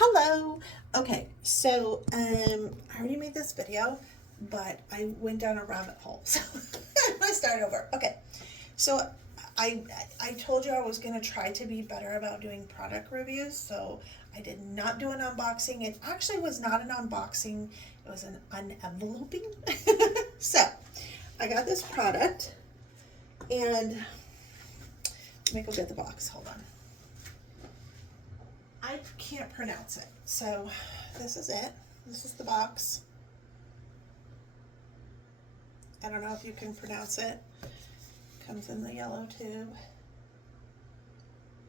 Hello. Okay, so I already made this video, but I went down a rabbit hole. So I'm gonna start over. Okay, so I I told you I was gonna try to be better about doing product reviews. So I did not do an unboxing. It actually was not an unboxing. It was an unenveloping. So I got this product, and let me go get the box. Hold on. I can't pronounce it. So this is it. This is the box. I don't know if you can pronounce it. Comes in the yellow tube.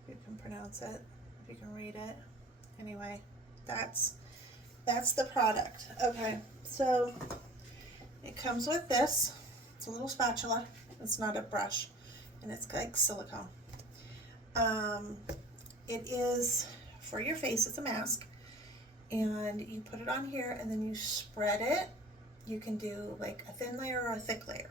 If you can pronounce it, if you can read it. Anyway, that's the product. Okay, so it comes with this. It's a little spatula. It's not a brush, and it's like silicone. It is for your face. It's a mask, and you put it on here, and then you spread it. You can do like a thin layer or a thick layer,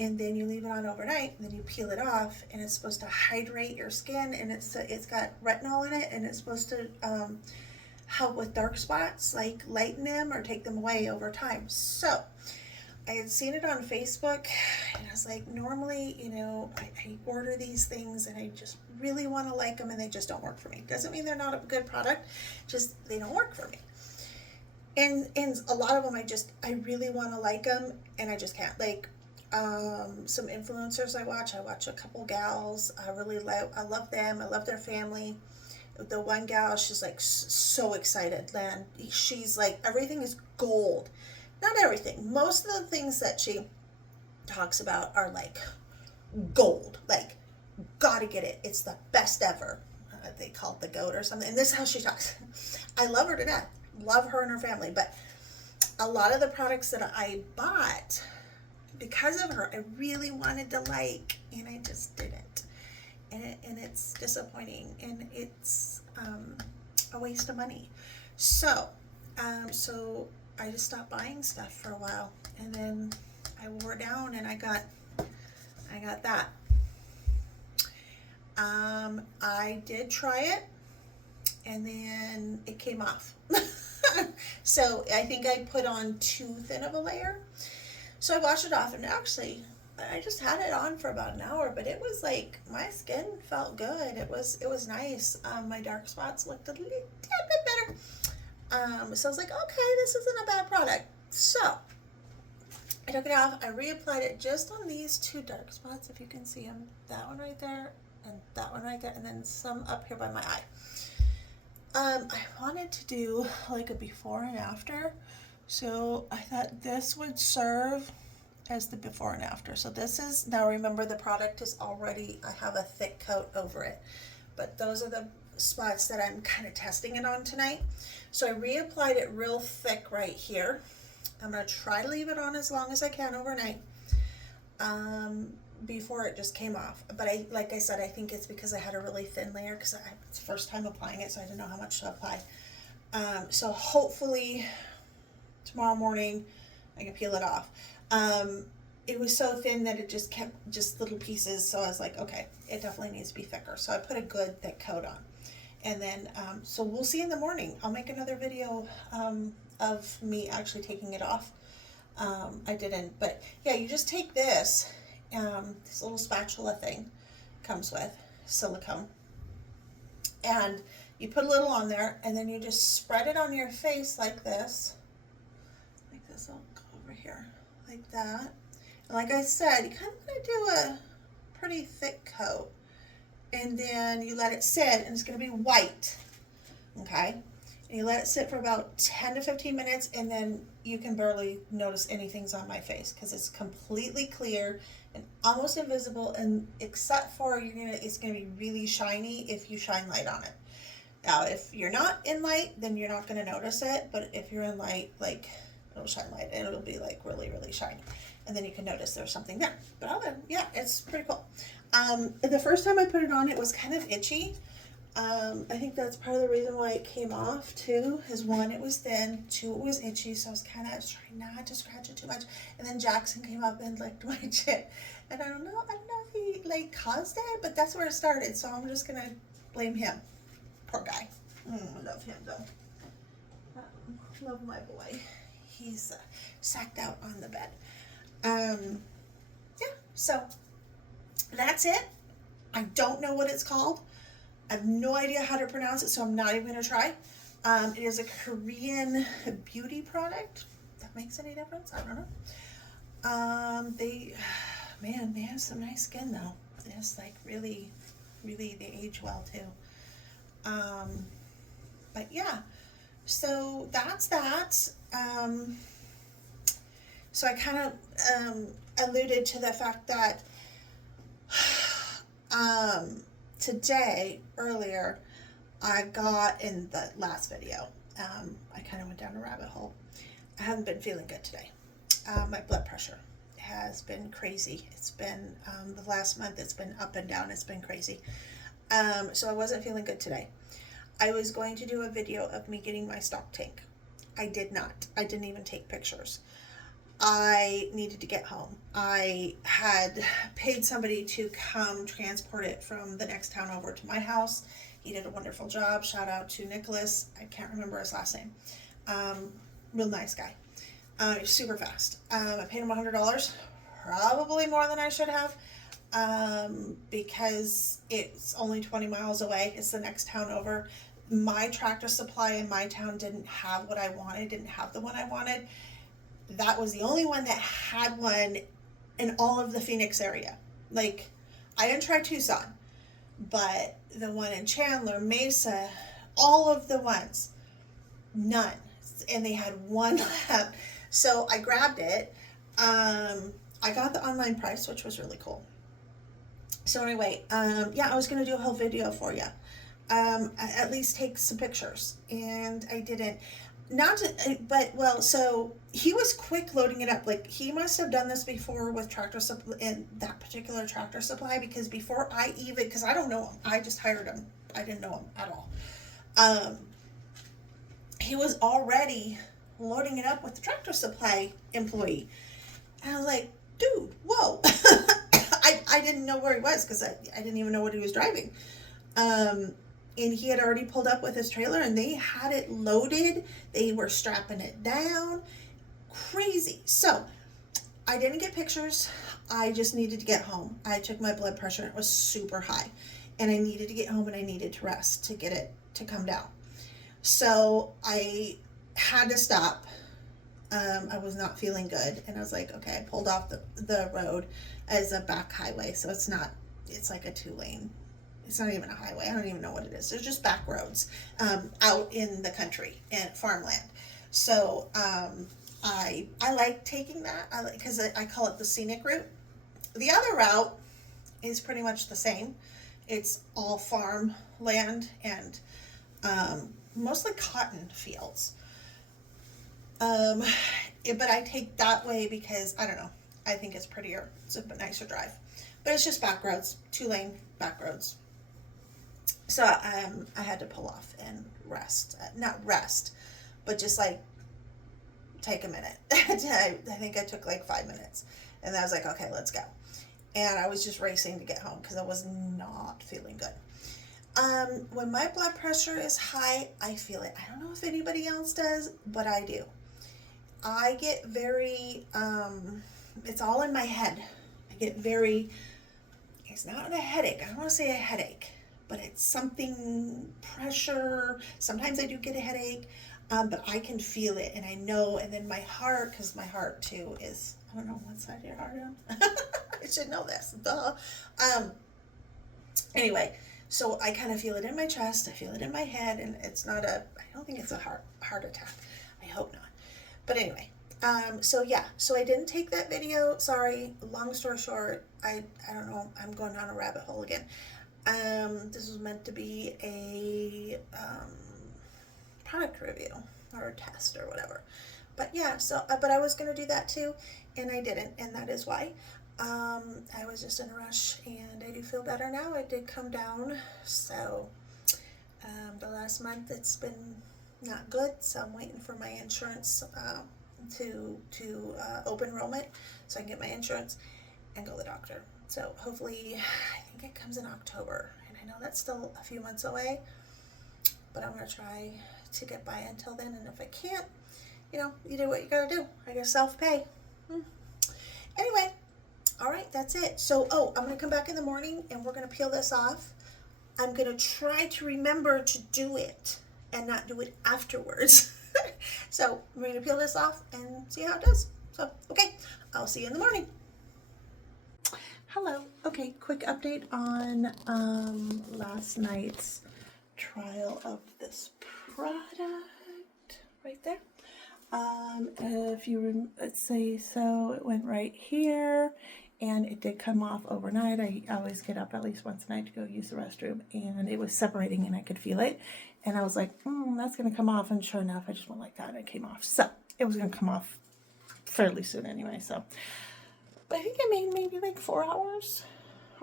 and then you leave it on overnight, and then you peel it off, and it's supposed to hydrate your skin, and it's got retinol in it, and it's supposed to help with dark spots, like lighten them or take them away over time. So I had seen it on Facebook, and I was like, normally, I order these things and I just really want to like them, and they just don't work for me. Doesn't mean they're not a good product, just they don't work for me. And a lot of them, I really want to like them, and I just can't. Like some influencers I watch a couple gals. I love them. I love their family. The one gal, she's like so excited, Lan. She's like, everything is gold. Not everything. Most of the things that she talks about are like gold. Like, gotta get it. It's the best ever. They call it the goat or something. And this is how she talks. I love her to death. Love her and her family. But a lot of the products that I bought, because of her, I really wanted to like, and I just didn't. And it's disappointing. And it's a waste of money. So I just stopped buying stuff for a while, and then I wore down, and I got that. I did try it, and then it came off. So I think I put on too thin of a layer. So I washed it off, and actually I just had it on for about an hour, but it was like, my skin felt good. It was nice. My dark spots looked a little bit better. So I was like, okay, this isn't a bad product. So I took it off. I reapplied it just on these two dark spots, if you can see them. That one right there, and that one right there, and then some up here by my eye. I wanted to do like a before and after, so I thought this would serve as the before and after. So this is, now remember, the product is already, I have a thick coat over it, but those are the spots that I'm kind of testing it on tonight. So I reapplied it real thick right here. I'm going to try to leave it on as long as I can overnight before it just came off. But like I said, I think it's because I had a really thin layer, because it's the first time applying it, so I didn't know how much to apply. So hopefully tomorrow morning I can peel it off. It was so thin that it just kept just little pieces, so I was like, okay, it definitely needs to be thicker. So I put a good thick coat on. And then, so we'll see in the morning. I'll make another video of me actually taking it off. I didn't, but yeah, you just take this little spatula thing, comes with silicone, and you put a little on there, and then you just spread it on your face like this. Like this, I'll go over here, like that. And like I said, you kind of want to do a pretty thick coat. And then you let it sit, and it's going to be white, okay? And you let it sit for about 10 to 15 minutes, and then you can barely notice anything's on my face, because it's completely clear and almost invisible, and except for it's going to be really shiny if you shine light on it. Now, if you're not in light, then you're not going to notice it, but if you're in light, like, it'll shine light, and it'll be like really, really shiny. And then you can notice there's something there. But other, yeah, it's pretty cool. The first time I put it on, it was kind of itchy. I think that's part of the reason why it came off too, is one, it was thin, two, it was itchy, so I was trying not to scratch it too much. And then Jackson came up and licked my chin. And I don't know if he like caused it, but that's where it started, so I'm just gonna blame him. Poor guy. I love him though. Love my boy. He's sacked out on the bed. Yeah, so that's it. I don't know what it's called. I have no idea how to pronounce it, so I'm not even going to try. It is a Korean beauty product. If that makes any difference? I don't know. They have some nice skin though. It's like really, really, they age well too. But yeah, so that's that. So I kind of alluded to the fact that today, earlier, I got in the last video, I kind of went down a rabbit hole. I haven't been feeling good today. My blood pressure has been crazy. It's been, the last month, it's been up and down. It's been crazy. So I wasn't feeling good today. I was going to do a video of me getting my stock tank. I did not. I didn't even take pictures. I needed to get home. I had paid somebody to come transport it from the next town over to my house. He did a wonderful job. Shout out to Nicholas. I can't remember his last name. Real nice guy. Super fast. I paid him $100, probably more than I should have, because it's only 20 miles away. It's the next town over. My Tractor Supply in my town didn't have what I wanted, didn't have the one I wanted. That was the only one that had one in all of the Phoenix area. Like, I didn't try Tucson, but the one in Chandler, Mesa, all of the ones, none. And they had one left. So I grabbed it. I got the online price, which was really cool. So anyway, yeah, I was going to do a whole video for you. At least take some pictures. And I didn't. So he was quick loading it up. Like, he must have done this before with Tractor Supply, in that particular Tractor Supply, because before I even, because I don't know him, I just hired him. I didn't know him at all. He was already loading it up with the Tractor Supply employee. And I was like, dude, whoa. I didn't know where he was, because I didn't even know what he was driving. And he had already pulled up with his trailer, and they had it loaded. They were strapping it down. Crazy. So I didn't get pictures. I just needed to get home. I took my blood pressure, and it was super high. And I needed to get home, and I needed to rest to get it to come down. So I had to stop. I was not feeling good. And I was like, okay, I pulled off the road as a back highway. So it's like a 2-lane. It's not even a highway. I don't even know what it is. There's just back roads out in the country and farmland. So I like taking that because I call it the scenic route. The other route is pretty much the same. It's all farmland and mostly cotton fields. But I take that way because, I don't know, I think it's prettier. It's a nicer drive. But it's just back roads, 2-lane back roads. So I had to pull off and rest. Not rest, but just like take a minute. I think I took like 5 minutes. And then I was like, okay, let's go. And I was just racing to get home because I was not feeling good. When my blood pressure is high, I feel it. I don't know if anybody else does, but I do. I get very, it's all in my head. I get very, it's not a headache. I don't want to say a headache, but it's something, pressure. Sometimes I do get a headache, but I can feel it and I know. And then my heart, because my heart too is, I don't know what side your heart on. I should know this. Duh. Anyway, so I kind of feel it in my chest. I feel it in my head, and it's not I don't think it's a heart attack. I hope not. But anyway, so yeah, so I didn't take that video. Sorry. Long story short, I don't know. I'm going down a rabbit hole again. This was meant to be a product review or a test or whatever. But yeah, so, but I was going to do that too, and I didn't, and that is why. I was just in a rush, and I do feel better now. I did come down, so the last month it's been not good, so I'm waiting for my insurance to open enrollment so I can get my insurance and go to the doctor. So hopefully, I think it comes in October, and I know that's still a few months away, but I'm going to try to get by until then. And if I can't, you know, you do what you got to do. I guess self-pay. Anyway, all right, that's it. So, I'm going to come back in the morning and we're going to peel this off. I'm going to try to remember to do it and not do it afterwards. So we're going to peel this off and see how it does. So, okay, I'll see you in the morning. Hello. Okay, quick update on last night's trial of this product right there. If you let's see, so it went right here and it did come off overnight. I always get up at least once a night to go use the restroom, and it was separating and I could feel it, and I was like, that's gonna come off, and sure enough I just went like that and it came off. So it was gonna come off fairly soon anyway, so but I think I made maybe like 4 hours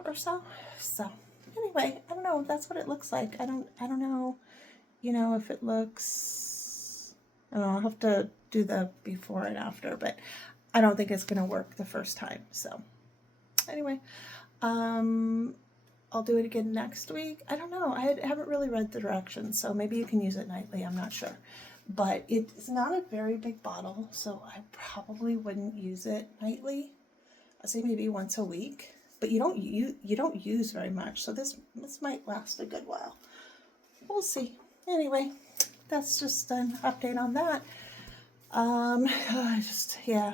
or so. So anyway, I don't know, that's what it looks like. I don't know, you know, if it looks, I don't know, I'll have to do the before and after, but I don't think it's going to work the first time. So anyway, I'll do it again next week. I don't know. I haven't really read the directions, so maybe you can use it nightly. I'm not sure. But it's not a very big bottle, so I probably wouldn't use it nightly. I'd say maybe once a week. But you don't use very much, so this might last a good while. We'll see. Anyway, that's just an update on that.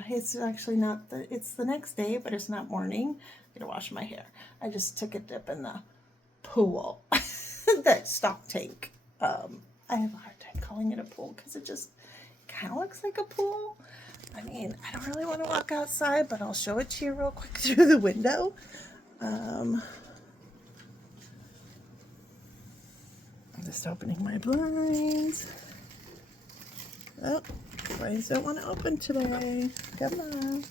It's actually not it's the next day, but it's not morning. I'm gonna wash my hair. I just took a dip in the pool, that stock tank. I have a hard time calling it a pool because it just kind of looks like a pool. I mean, I don't really want to walk outside, but I'll show it to you real quick through the window. I'm just opening my blinds. Oh, the blinds don't want to open today. Come on.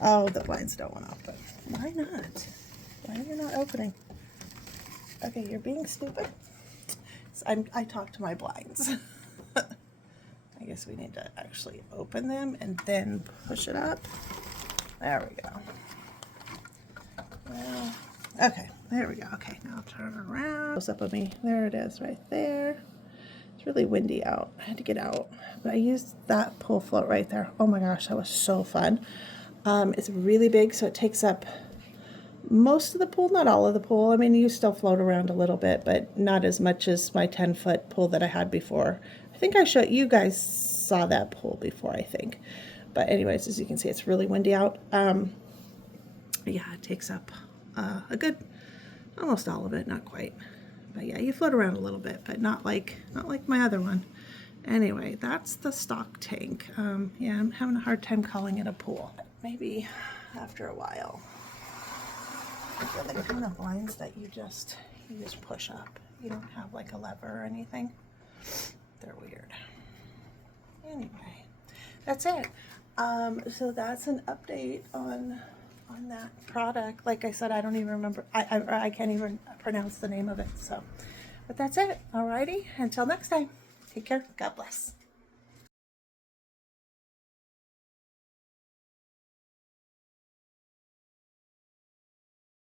Oh, the blinds don't want to open. Why not? Why are you not opening? Okay, you're being stupid. So I talk to my blinds. I guess we need to actually open them and then push it up. There we go. Well, okay, there we go. Okay, now turn around. Close up of me. There it is, right there. It's really windy out. I had to get out, but I used that pull float right there. Oh my gosh, that was so fun. It's really big, so it takes up most of the pool, not all of the pool. I mean, you still float around a little bit, but not as much as my 10-foot pool that I had before. I think I showed you guys, saw that pool before, I think. But anyways, as you can see, it's really windy out. Yeah, it takes up a good, almost all of it, not quite. But yeah, you float around a little bit, but not like my other one. Anyway, that's the stock tank. Yeah, I'm having a hard time calling it a pool. Maybe after a while. They're the kind of blinds that you just push up. You don't have like a lever or anything. They're weird. Anyway, that's it. So that's an update on that product. Like I said, I don't even remember. I can't even pronounce the name of it. So, but that's it. Alrighty. Until next time. Take care. God bless.